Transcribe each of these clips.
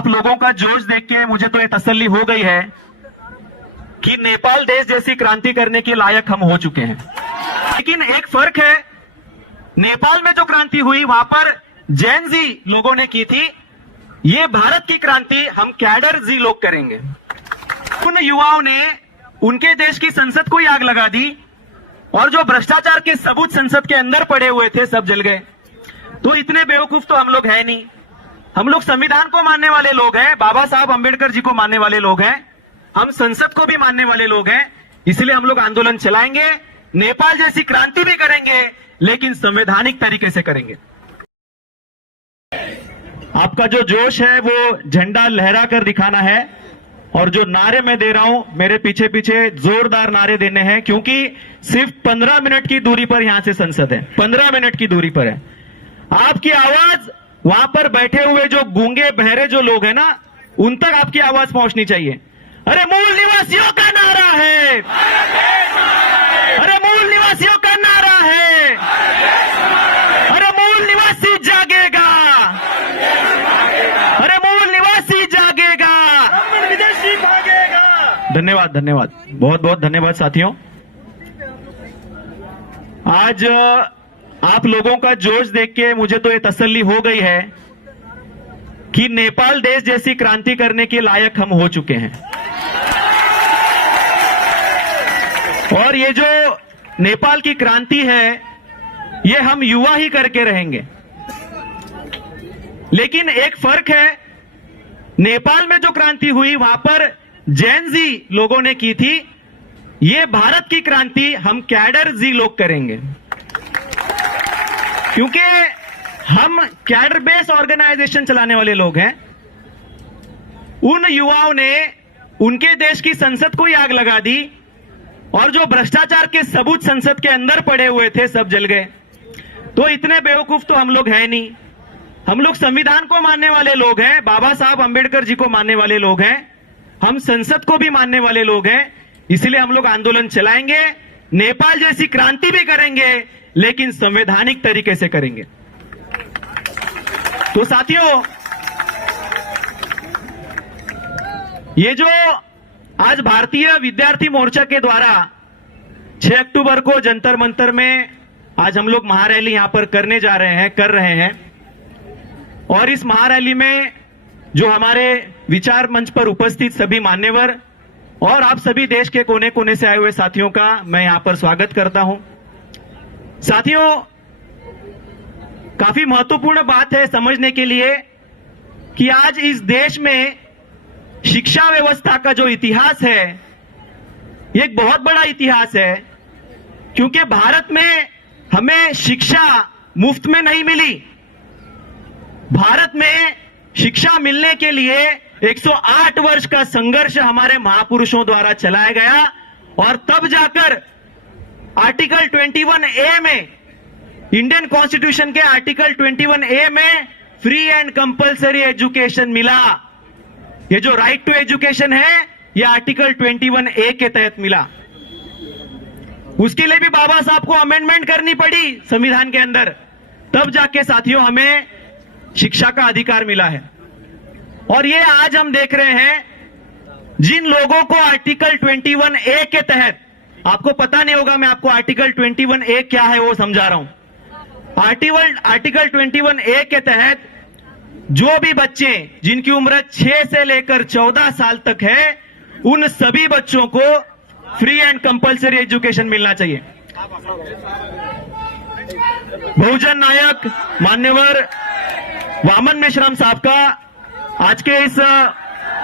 आप लोगों का जोश देख के मुझे तो ये तसल्ली हो गई है कि नेपाल देश जैसी क्रांति करने के लायक हम हो चुके हैं। लेकिन एक फर्क है, नेपाल में जो क्रांति हुई वहां पर जैन जी लोगों ने की थी, ये भारत की क्रांति हम कैडर जी लोग करेंगे। उन युवाओं ने उनके देश की संसद को ही आग लगा दी और जो भ्रष्टाचार के सबूत संसद के अंदर पड़े हुए थे सब जल गए। तो इतने बेवकूफ तो हम लोग हैं नहीं, हम लोग संविधान को मानने वाले लोग हैं, बाबा साहब अंबेडकर जी को मानने वाले लोग हैं, हम संसद को भी मानने वाले लोग हैं। इसलिए हम लोग आंदोलन चलाएंगे, नेपाल जैसी क्रांति भी करेंगे, लेकिन संवैधानिक तरीके से करेंगे। आपका जो जोश है वो झंडा लहरा कर दिखाना है और जो नारे मैं दे रहा हूं मेरे पीछे पीछे जोरदार नारे देने हैं, क्योंकि सिर्फ 15 मिनट की दूरी पर यहां से संसद है, 15 मिनट की दूरी पर है। आपकी आवाज वहां पर बैठे हुए जो गूंगे बहरे जो लोग हैं ना, उन तक आपकी आवाज पहुंचनी चाहिए। अरे मूल निवासियों का नारा है, अरे मूल निवासियों का नारा है, अरे मूल निवासी जागेगा, अरे मूल निवासी जागेगा, विदेशी भागेगा। धन्यवाद, धन्यवाद, बहुत बहुत धन्यवाद साथियों। आज आप लोगों का जोश देख के मुझे तो ये तसल्ली हो गई है कि नेपाल देश जैसी क्रांति करने के लायक हम हो चुके हैं। और ये जो नेपाल की क्रांति है ये हम युवा ही करके रहेंगे। लेकिन एक फर्क है, नेपाल में जो क्रांति हुई वहां पर जैन जी लोगों ने की थी, ये भारत की क्रांति हम कैडर जी लोग करेंगे। क्योंकि हम कैडर बेस ऑर्गेनाइजेशन चलाने वाले लोग हैं। उन युवाओं ने उनके देश की संसद को ही आग लगा दी और जो भ्रष्टाचार के सबूत संसद के अंदर पड़े हुए थे सब जल गए। तो इतने बेवकूफ तो हम लोग हैं नहीं, हम लोग संविधान को मानने वाले लोग हैं, बाबा साहब अंबेडकर जी को मानने वाले लोग हैं, हम संसद को भी मानने वाले लोग हैं। इसलिए हम लोग आंदोलन चलाएंगे, नेपाल जैसी क्रांति भी करेंगे, लेकिन संवैधानिक तरीके से करेंगे। तो साथियों, ये जो आज भारतीय विद्यार्थी मोर्चा के द्वारा 6 अक्टूबर को जंतर मंतर में आज हम लोग महारैली यहां पर कर रहे हैं और इस महारैली में जो हमारे विचार मंच पर उपस्थित सभी मान्यवर और आप सभी देश के कोने कोने से आए हुए साथियों का मैं यहां पर स्वागत करता हूं। साथियों, काफी महत्वपूर्ण बात है समझने के लिए कि आज इस देश में शिक्षा व्यवस्था का जो इतिहास है ये एक बहुत बड़ा इतिहास है, क्योंकि भारत में हमें शिक्षा मुफ्त में नहीं मिली। भारत में शिक्षा मिलने के लिए 108 वर्ष का संघर्ष हमारे महापुरुषों द्वारा चलाया गया और तब जाकर आर्टिकल 21A में, इंडियन कॉन्स्टिट्यूशन के आर्टिकल 21A में फ्री एंड कंपल्सरी एजुकेशन मिला। ये जो राइट टू एजुकेशन है ये आर्टिकल 21A के तहत मिला। उसके लिए भी बाबा साहब को अमेंडमेंट करनी पड़ी संविधान के अंदर, तब जाके साथियों हमें शिक्षा का अधिकार मिला है। और ये आज हम देख रहे हैं जिन लोगों को आर्टिकल 21A के तहत, आपको पता नहीं होगा, मैं आपको आर्टिकल 21A क्या है वो समझा रहा हूं। आर्टिकल 21A के तहत जो भी बच्चे जिनकी उम्र 6 से लेकर 14 साल तक है, उन सभी बच्चों को फ्री एंड कंपल्सरी एजुकेशन मिलना चाहिए। बहुजन नायक मान्यवर वामन मेश्राम साहब का आज के इस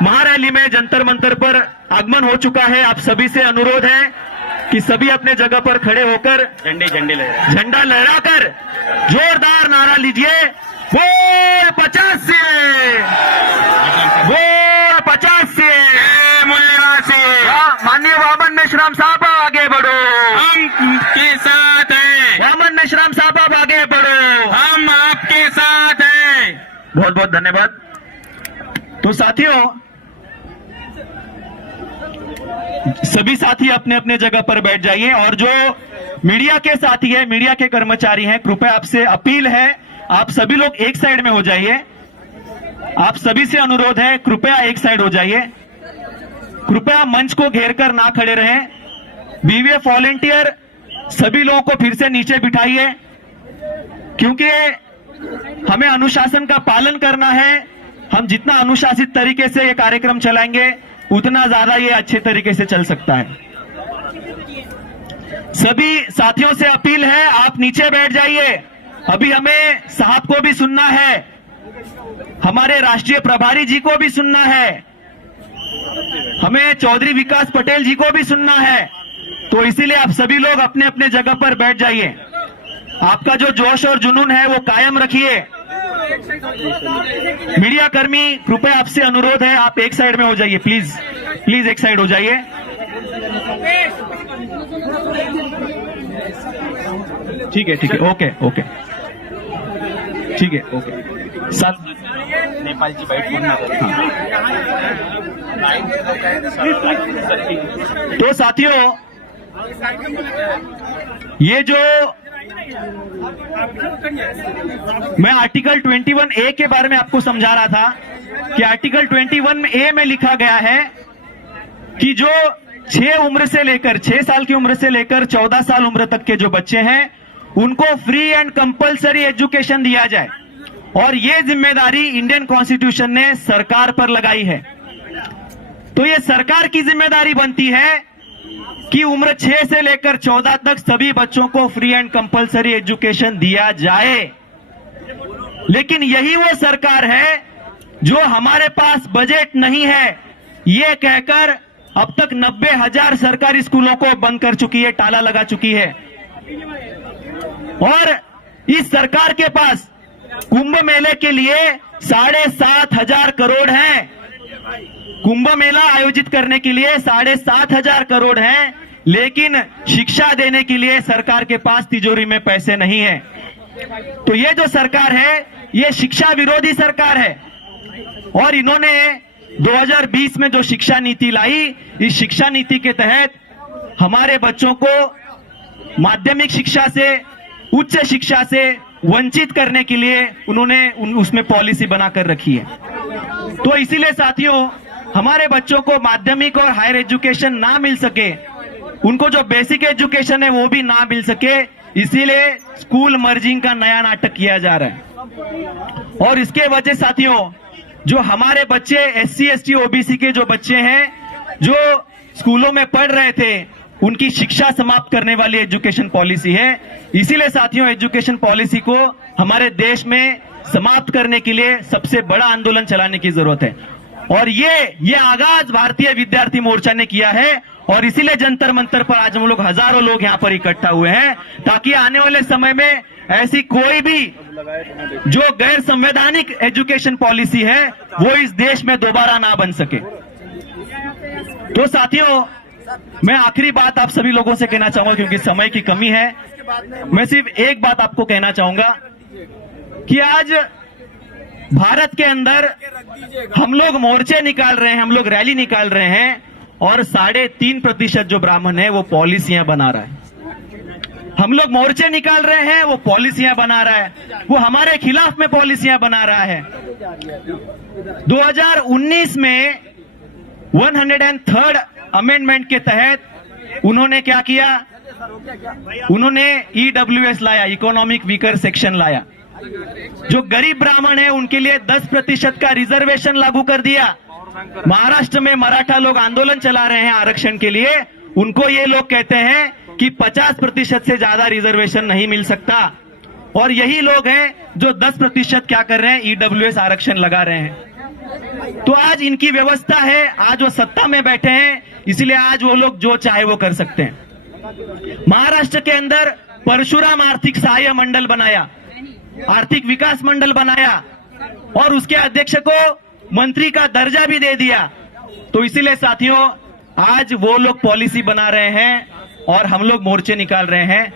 महारैली में जंतर मंतर पर आगमन हो चुका है। आप सभी से अनुरोध है कि सभी अपने जगह पर खड़े होकर झंडा लहराकर जोरदार नारा लीजिए, वोट 50 से, वोट 50 से, माननीय वामन मेश्राम साहब आगे बढ़ो, हम के साथ हैं। वामन मेश्राम साहब आगे बढ़ो, हम आपके साथ हैं। बहुत बहुत धन्यवाद। तो साथियों, सभी साथी अपने अपने जगह पर बैठ जाइए और जो मीडिया के साथी है, मीडिया के कर्मचारी हैं, कृपया आपसे अपील है आप सभी लोग एक साइड में हो जाइए। आप सभी से अनुरोध है, कृपया एक साइड हो जाइए। कृपया मंच को घेर कर ना खड़े रहें। बीवीएफ वॉलेंटियर सभी लोगों को फिर से नीचे बिठाइए, क्योंकि हमें अनुशासन का पालन करना है। हम जितना अनुशासित तरीके से ये कार्यक्रम चलाएंगे उतना ज्यादा ये अच्छे तरीके से चल सकता है। सभी साथियों से अपील है, आप नीचे बैठ जाइए। अभी हमें साहब को भी सुनना है, हमारे राष्ट्रीय प्रभारी जी को भी सुनना है, हमें चौधरी विकास पटेल जी को भी सुनना है। तो इसीलिए आप सभी लोग अपने अपने जगह पर बैठ जाइए। आपका जो जोश और जुनून है वो कायम रखिए। मीडिया कर्मी, कृपया आपसे अनुरोध है, आप एक साइड में हो जाइए, प्लीज प्लीज एक साइड हो जाइए। ठीक है, ठीक है, ओके ओके, ठीक है, ओके। साथ नेपाल जी बाइट तो साथियों, ये जो मैं आर्टिकल 21A के बारे में आपको समझा रहा था कि आर्टिकल 21A में लिखा गया है कि जो 6 साल की उम्र से लेकर 14 साल उम्र तक के जो बच्चे हैं उनको फ्री एंड कंपलसरी एजुकेशन दिया जाए, और ये जिम्मेदारी इंडियन कॉन्स्टिट्यूशन ने सरकार पर लगाई है। तो ये सरकार की जिम्मेदारी बनती है कि उम्र 6 से लेकर 14 तक सभी बच्चों को फ्री एंड कंपलसरी एजुकेशन दिया जाए। लेकिन यही वो सरकार है जो हमारे पास बजट नहीं है ये कहकर अब तक 90,000 सरकारी स्कूलों को बंद कर चुकी है, ताला लगा चुकी है। और इस सरकार के पास कुंभ मेले के लिए 7,500 करोड़ है। कुंभ मेला आयोजित करने के लिए 7,500 करोड़ हैं, लेकिन शिक्षा देने के लिए सरकार के पास तिजोरी में पैसे नहीं है। तो ये जो सरकार है ये शिक्षा विरोधी सरकार है, और इन्होंने 2020 में जो शिक्षा नीति लाई, इस शिक्षा नीति के तहत हमारे बच्चों को माध्यमिक शिक्षा से, उच्च शिक्षा से वंचित करने के लिए उन्होंने उसमें पॉलिसी बनाकर रखी है। तो इसीलिए साथियों, हमारे बच्चों को माध्यमिक और हायर एजुकेशन ना मिल सके, उनको जो बेसिक एजुकेशन है वो भी ना मिल सके, इसीलिए स्कूल मर्जिंग का नया नाटक किया जा रहा है। और इसके वजह साथियों, जो हमारे बच्चे SC ST OBC के जो बच्चे हैं जो स्कूलों में पढ़ रहे थे, उनकी शिक्षा समाप्त करने वाली एजुकेशन पॉलिसी है। इसीलिए साथियों, एजुकेशन पॉलिसी को हमारे देश में समाप्त करने के लिए सबसे बड़ा आंदोलन चलाने की जरूरत है। और ये आगाज भारतीय विद्यार्थी मोर्चा ने किया है, और इसीलिए जंतर मंतर पर आज हम लोग हजारों लोग यहाँ पर इकट्ठा हुए हैं, ताकि आने वाले समय में ऐसी कोई भी जो गैर संवैधानिक एजुकेशन पॉलिसी है वो इस देश में दोबारा ना बन सके। तो साथियों, मैं आखिरी बात आप सभी लोगों से कहना चाहूंगा, क्योंकि समय की कमी है। मैं सिर्फ एक बात आपको कहना चाहूंगा कि आज भारत के अंदर हम लोग मोर्चे निकाल रहे हैं, हम लोग रैली निकाल रहे हैं, और 3.5% जो ब्राह्मण है वो पॉलिसियां बना रहा है। हम लोग मोर्चे निकाल रहे हैं, वो पॉलिसियां बना रहा है, वो हमारे खिलाफ में पॉलिसियां बना रहा है। 2019 में 103rd अमेंडमेंट के तहत उन्होंने क्या किया, उन्होंने EWS लाया, इकोनॉमिक वीकर सेक्शन लाया। जो गरीब ब्राह्मण है उनके लिए 10% का रिजर्वेशन लागू कर दिया। महाराष्ट्र में मराठा लोग आंदोलन चला रहे हैं आरक्षण के लिए, उनको ये लोग कहते हैं कि 50% से ज्यादा रिजर्वेशन नहीं मिल सकता, और यही लोग हैं जो 10% क्या कर रहे हैं, EWS आरक्षण लगा रहे हैं। तो आज इनकी व्यवस्था है, आज वो सत्ता में बैठे हैं, इसलिए आज वो लोग जो चाहे वो कर सकते हैं। महाराष्ट्र के अंदर परशुराम आर्थिक सहाय्य मंडल बनाया, आर्थिक विकास मंडल बनाया, और उसके अध्यक्ष को मंत्री का दर्जा भी दे दिया। तो इसीलिए साथियों, आज वो लोग पॉलिसी बना रहे हैं और हम लोग मोर्चे निकाल रहे हैं।